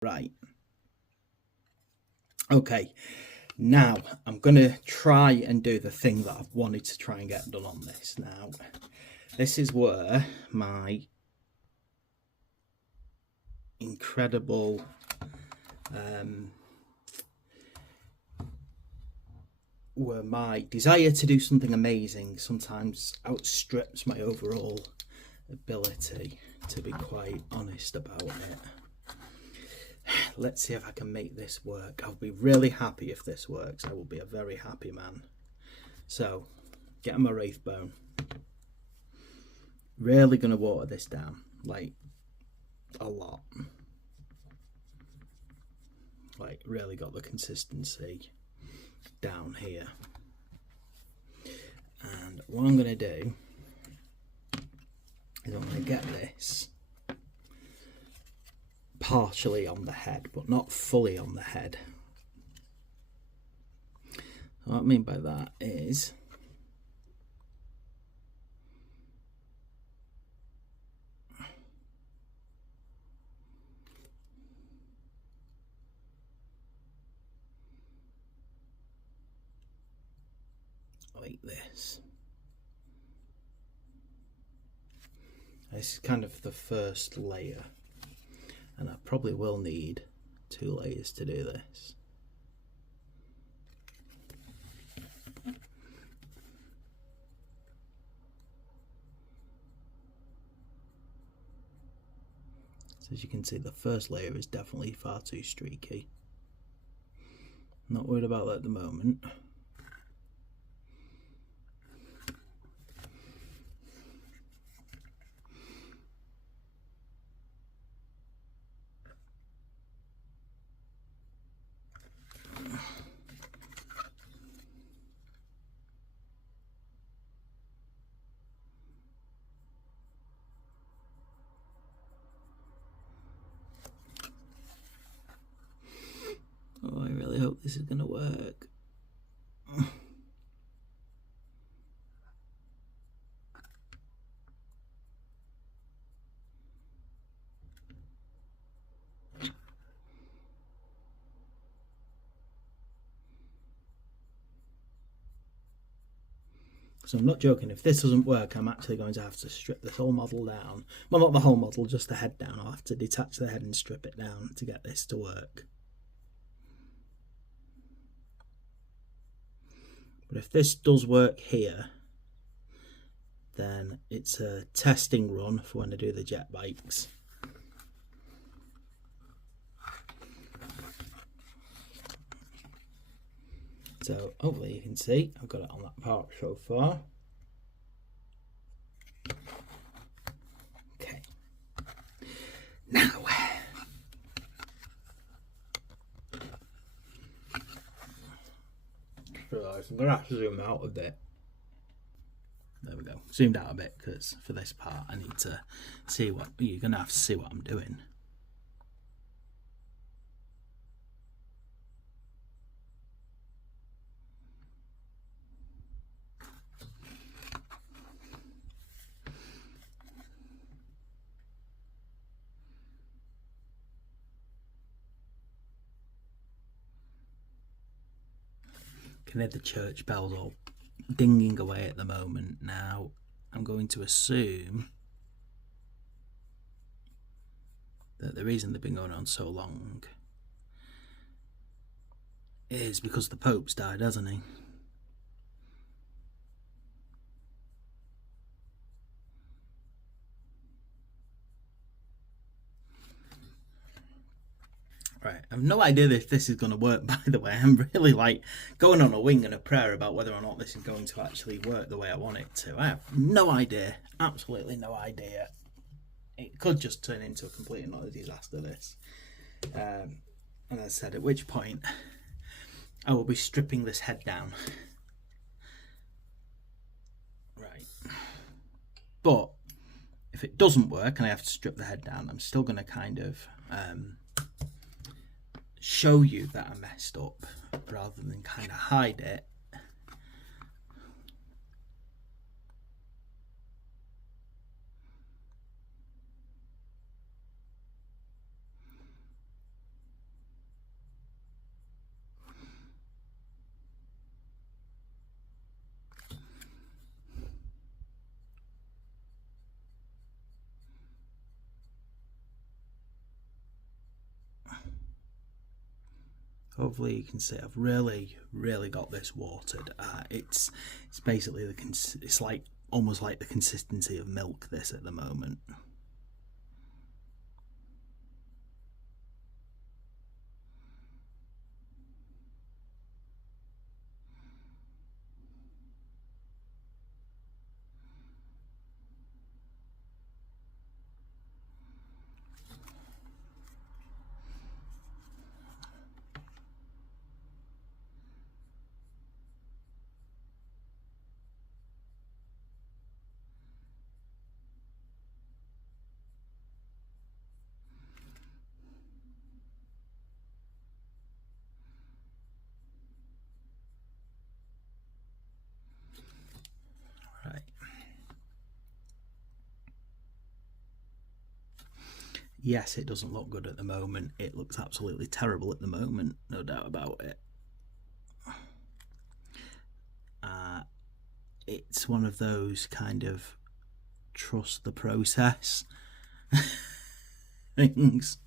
Right. Okay. Now, I'm going to try and do the thing that I've wanted to try and get done on this. Now, this is where my incredible where my desire to do something amazing sometimes outstrips my overall ability, to be quite honest about it. Let's see if I can make this work. I'll be really happy if this works. I will be a very happy man. So, getting my Wraithbone. Really going to water this down, like a lot. Like, really got the consistency down here. And what I'm going to do is I'm going to get this partially on the head, but not fully on the head. So what I mean by that is like this. This is kind of the first layer, and I probably will need 2 layers to do this. So as you can see, the first layer is definitely far too streaky. Not worried about that at the moment. Oh, I really hope this is going to work. So I'm not joking, if this doesn't work, I'm actually going to have to strip this whole model down. Well, not the whole model, just the head down. I'll have to detach the head and strip it down to get this to work. But if this does work here, then it's a testing run for when I do the jet bikes. So hopefully you can see I've got it on that part so far. Okay. Now, I'm going to have to zoom out a bit. There we go. Zoomed out a bit because for this part I need to see what you're going to have to see what I'm doing. Can hear the church bells all dinging away at the moment. Now I'm going to assume that the reason they've been going on so long is because the Pope's died, hasn't he? Right, I have no idea if this is going to work, by the way. I'm really like going on a wing and a prayer about whether or not this is going to actually work the way I want it to. I have no idea, absolutely no idea. It could just turn into a complete and utter disaster, this. And as I said, at which point I will be stripping this head down. Right. But if it doesn't work and I have to strip the head down, I'm still going to kind of show you that I messed up rather than kind of hide it. Hopefully you can see I've really got this watered. It's basically it's like almost like the consistency of milk, this at the moment. Right. Yes, it doesn't look good at the moment. It looks absolutely terrible at the moment, no doubt about it. It's one of those kind of trust the process things,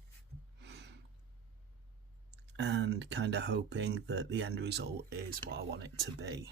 and kind of hoping that the end result is what I want it to be.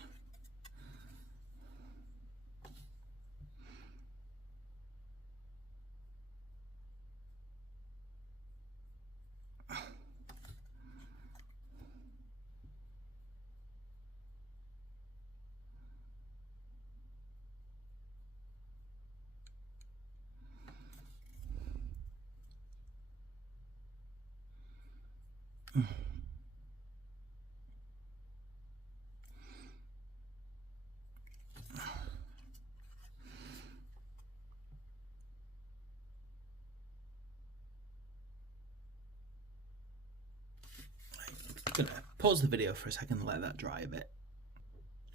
I'm gonna pause the video for a second and let that dry a bit.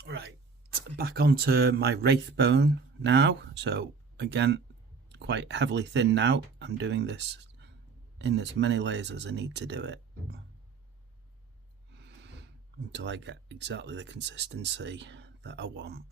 Right, back onto my Wraithbone now. So again, quite heavily thin now. I'm doing this in as many layers as I need to do it until I get exactly the consistency that I want.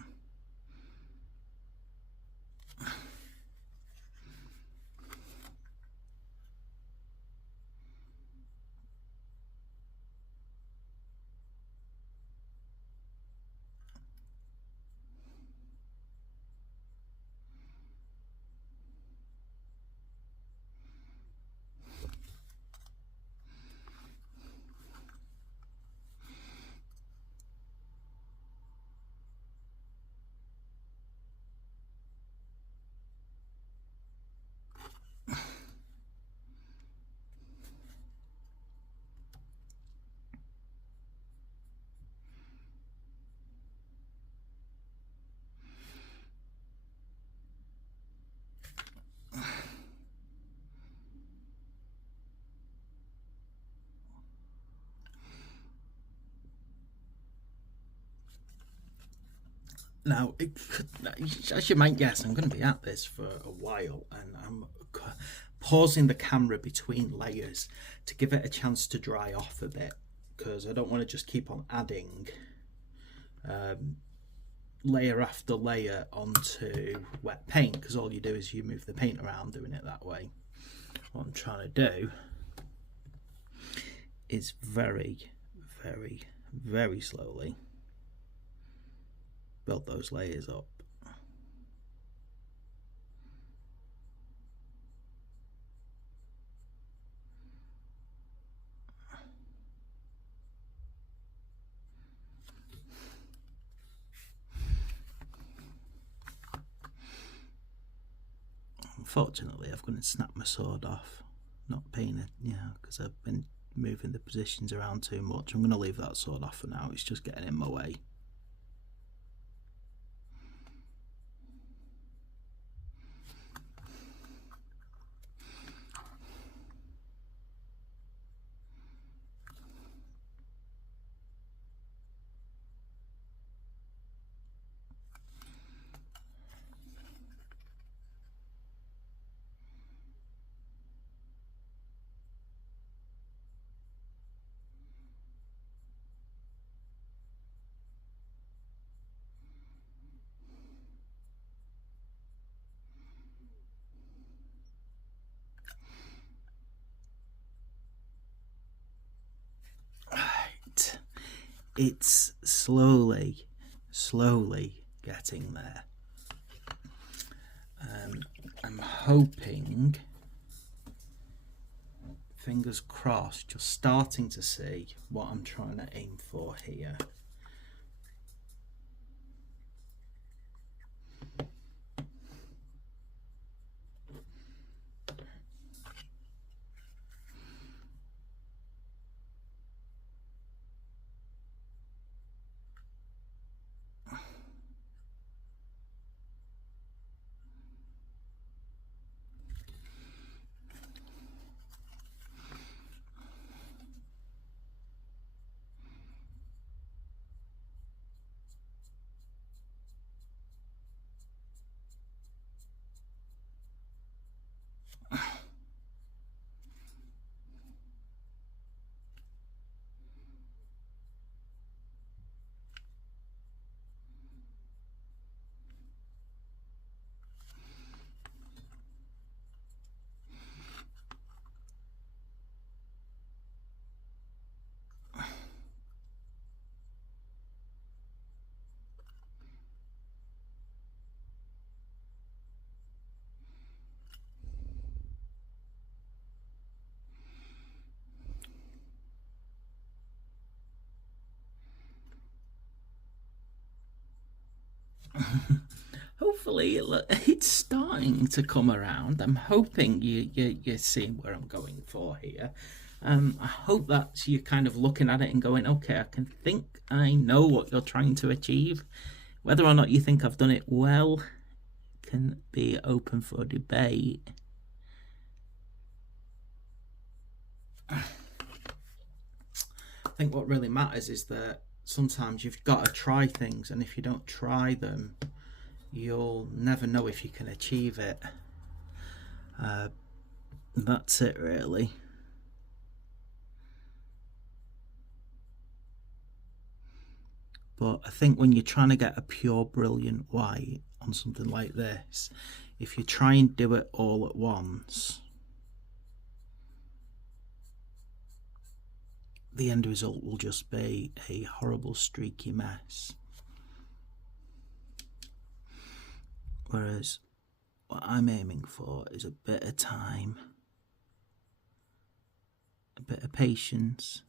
Now, as you might guess, I'm going to be at this for a while, and I'm pausing the camera between layers to give it a chance to dry off a bit, because I don't want to just keep on adding layer after layer onto wet paint, because all you do is you move the paint around doing it that way. What I'm trying to do is very slowly build those layers up. Unfortunately, I've got to snap my sword off, not paint it, because I've been moving the positions around too much. I'm going to leave that sword off for now, it's just getting in my way. it's slowly getting there. I'm hoping, fingers crossed, just starting to see what I'm trying to aim for here. Hopefully it's starting to come around. I'm hoping you're seeing where I'm going for here. I hope that you're kind of looking at it and going, okay, I can think I know what you're trying to achieve. Whether or not you think I've done it well can be open for debate. I think what really matters is that sometimes you've got to try things, and if you don't try them, you'll never know if you can achieve it. That's it, really. But I think when you're trying to get a pure brilliant white on something like this, if you try and do it all at once, the end result will just be a horrible streaky mess. Whereas what I'm aiming for is a bit of time, a bit of patience,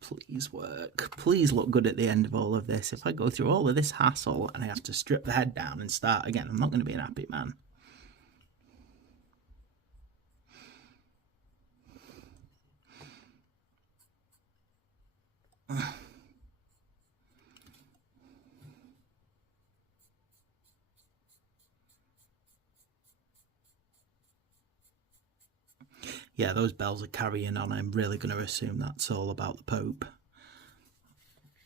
please work. Please look good at the end of all of this. If I go through all of this hassle and I have to strip the head down and start again, I'm not going to be an happy man. Yeah, those bells are carrying on. I'm really going to assume that's all about the Pope.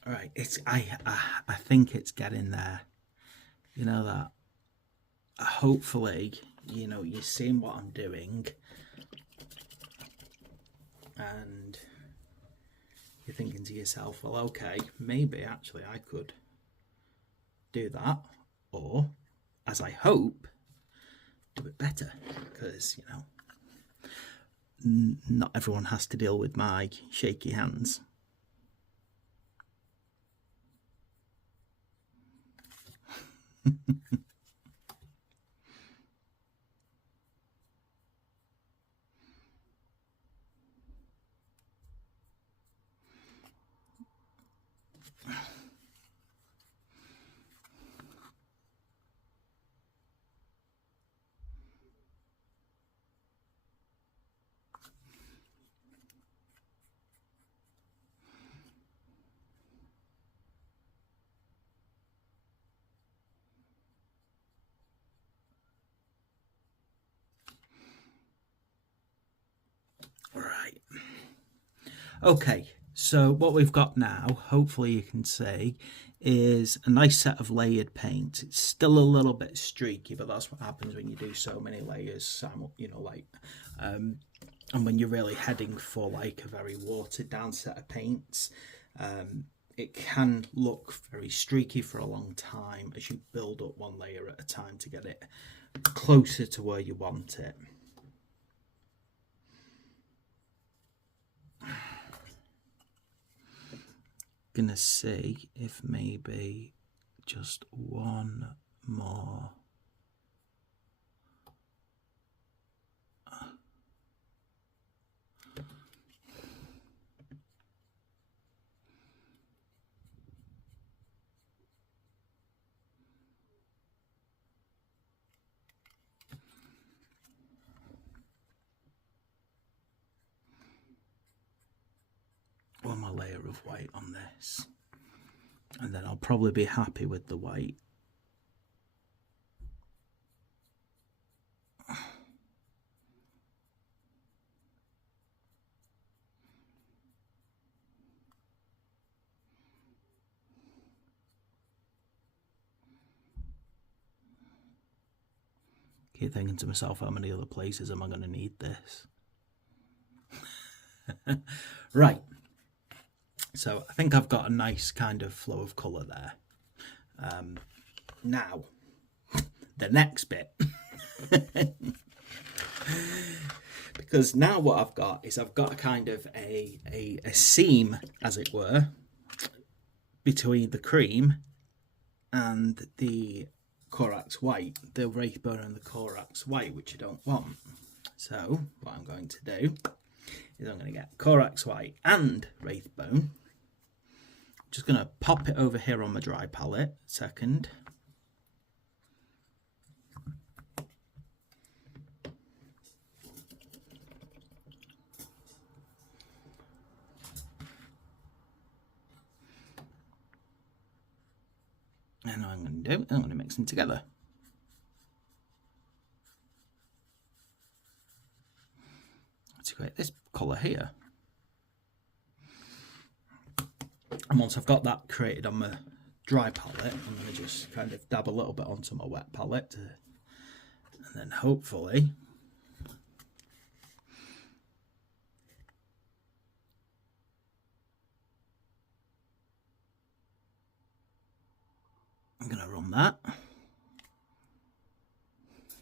All right, I think it's getting there. You know that. Hopefully, you know, you're seeing what I'm doing, and you're thinking to yourself, well, okay, maybe actually I could do that, or, as I hope, do it better, because, you know, not everyone has to deal with my shaky hands. Right. Okay, So what we've got now, hopefully you can see, is a nice set of layered paint. It's still a little bit streaky, but that's what happens when you do so many layers, you know, like, and when you're really heading for like a very watered down set of paints, it can look very streaky for a long time as you build up one layer at a time to get it closer to where you want it. Gonna see if maybe just one more layer of white on this, and then I'll probably be happy with the white. Keep thinking to myself, how many other places am I going to need this? Right, so I think I've got a nice kind of flow of colour there. Now, the next bit. Because now what I've got is I've got a kind of a seam, as it were, between the cream and the Corax white, the Wraithbone and the Corax white, which you don't want. So what I'm going to do is I'm going to get Corax white and Wraithbone. Just going to pop it over here on my dry palette. Second. And what I'm going to do, I'm going to mix them together. To create this colour here. And once I've got that created on my dry palette, I'm going to just kind of dab a little bit onto my wet palette, and then hopefully I'm going to run that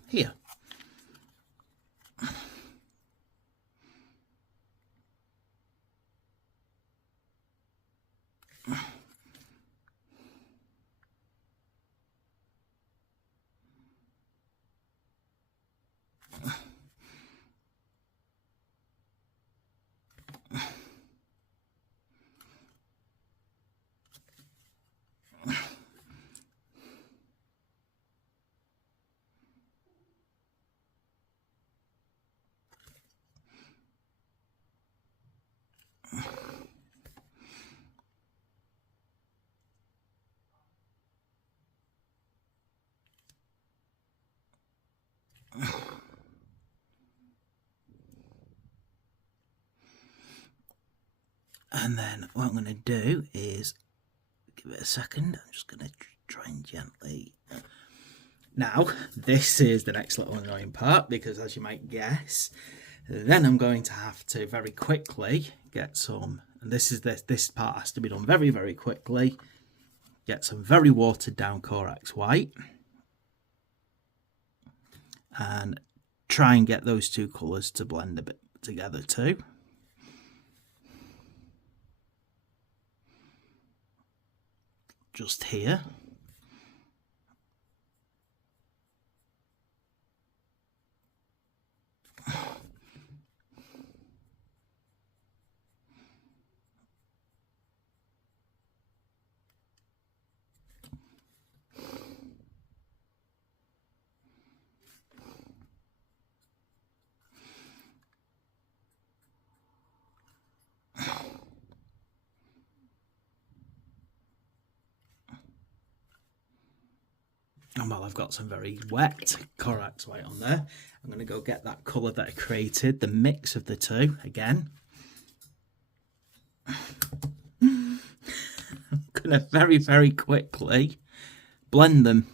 here. And then what I'm going to do is give it a second. I'm just going to try and gently. Now, this is the next little annoying part, because as you might guess, then I'm going to have to very quickly get some, and this part has to be done very, very quickly, get some very watered down Corax white, and try and get those two colours to blend a bit together too. Just here. And while I've got some very wet Corax white on there, I'm going to go get that colour that I created, the mix of the two again. going to very, very quickly blend them.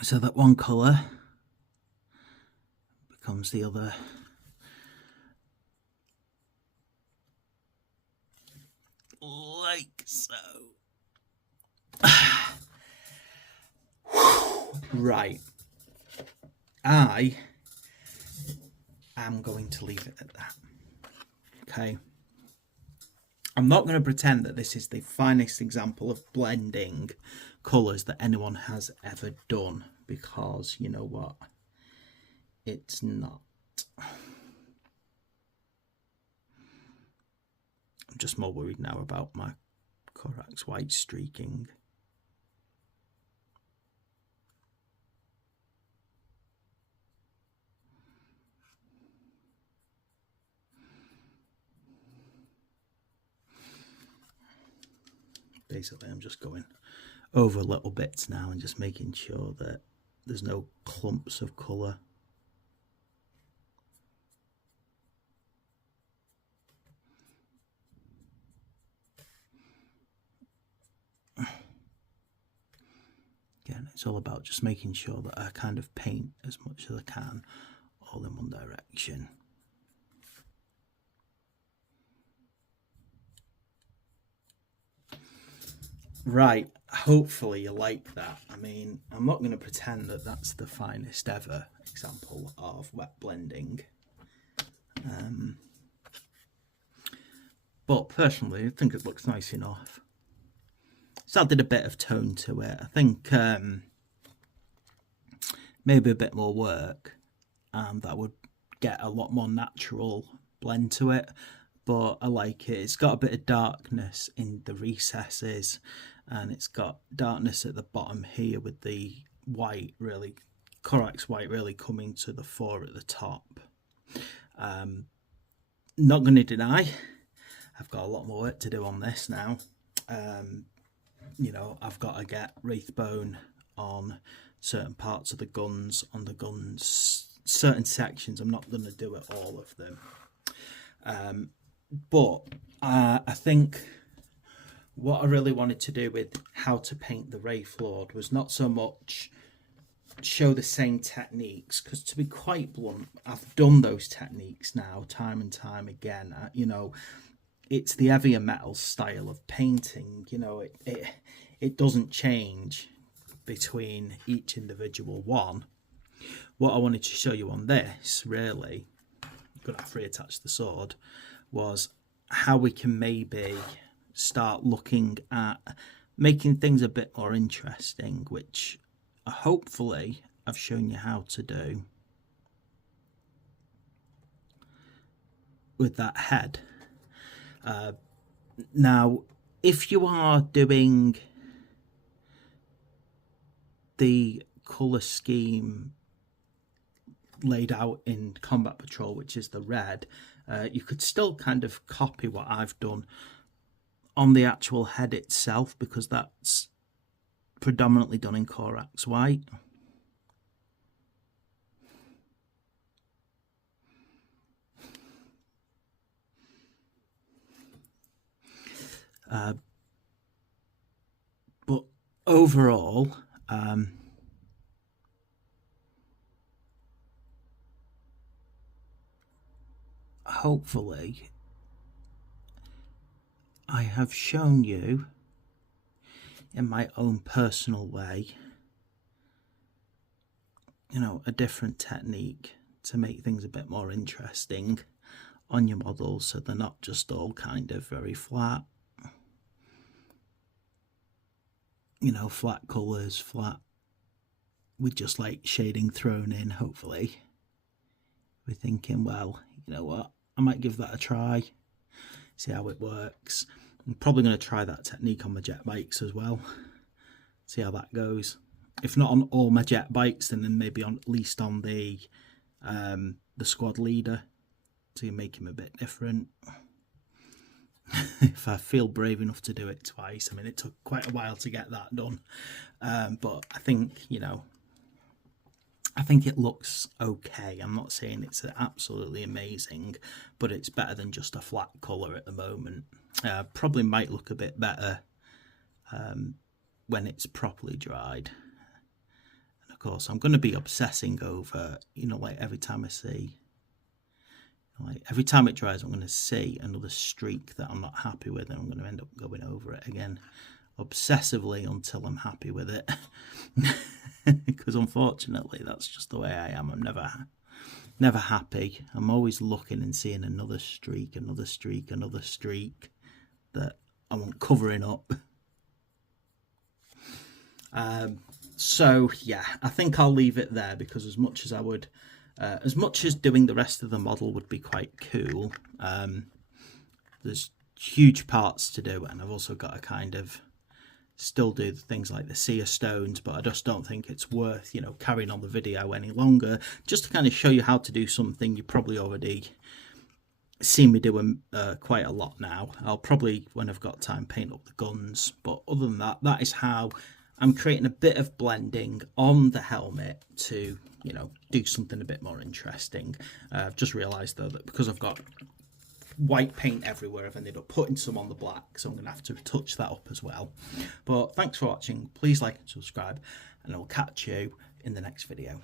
So that one colour becomes the other. Like so. Right. I am going to leave it at that. Okay. I'm not going to pretend that this is the finest example of blending colours that anyone has ever done, because you know what? It's not. I'm just more worried now about my Corax white streaking. Basically, I'm just going over little bits now and just making sure that there's no clumps of colour. Again, it's all about just making sure that I kind of paint as much as I can, all in one direction. Right, hopefully you like that. I mean, I'm not going to pretend that that's the finest ever example of wet blending. But personally, I think it looks nice enough. So I did a bit of tone to it. I think maybe a bit more work, and that would get a lot more natural blend to it. But I like it. It's got a bit of darkness in the recesses, and it's got darkness at the bottom here with the white, really, Corax white really coming to the fore at the top. Not going to deny, I've got a lot more work to do on this now. You know, I've got to get Wraithbone on certain parts of the guns, certain sections. I'm not going to do it all of them. But I think what I really wanted to do with how to paint the Wraithlord was not so much show the same techniques, because to be quite blunt, I've done those techniques now time and time again. You know, it's the heavier metal style of painting. You know, it doesn't change between each individual one. What I wanted to show you on this, really, I'm going to reattach the sword, was how we can maybe start looking at making things a bit more interesting, which hopefully I've shown you how to do with that head. Now, if you are doing the colour scheme laid out in Combat Patrol, which is the red, you could still kind of copy what I've done on the actual head itself, because that's predominantly done in Corax white. But overall, hopefully I have shown you in my own personal way, you know, a different technique to make things a bit more interesting on your models, so they're not just all kind of very flat, you know, flat colours, flat with just like shading thrown in. Hopefully we're thinking, well, you know what, I might give that a try, see how it works. I'm probably going to try that technique on my jet bikes as well, see how that goes. if not on all my jet bikes, then maybe on at least on the squad leader to make him a bit different. If I feel brave enough to do it twice. I mean, it took quite a while to get that done, but I think, you know, I think it looks okay. I'm not saying it's absolutely amazing, but it's better than just a flat colour at the moment. Probably might look a bit better when it's properly dried. And of course, I'm going to be obsessing over, you know, like every time I see, like every time it dries, I'm going to see another streak that I'm not happy with, and I'm going to end up going over it again obsessively until I'm happy with it. Because unfortunately, that's just the way I am. I'm never happy. I'm always looking and seeing another streak, another streak, another streak that I want covering up. So yeah, I think I'll leave it there, because as much as I would, as much as doing the rest of the model would be quite cool, there's huge parts to do, and I've also got to kind of still do things like the seer stones, but I just don't think it's worth, you know, carrying on the video any longer, just to kind of show you how to do something you probably already seen me doing quite a lot now. I'll probably, when I've got time, paint up the guns, but other than that, that is how I'm creating a bit of blending on the helmet to, you know, do something a bit more interesting. I've just realised though that because I've got white paint everywhere, I've ended up putting some on the black, so I'm going to have to touch that up as well. But thanks for watching. Please like and subscribe, and I'll catch you in the next video.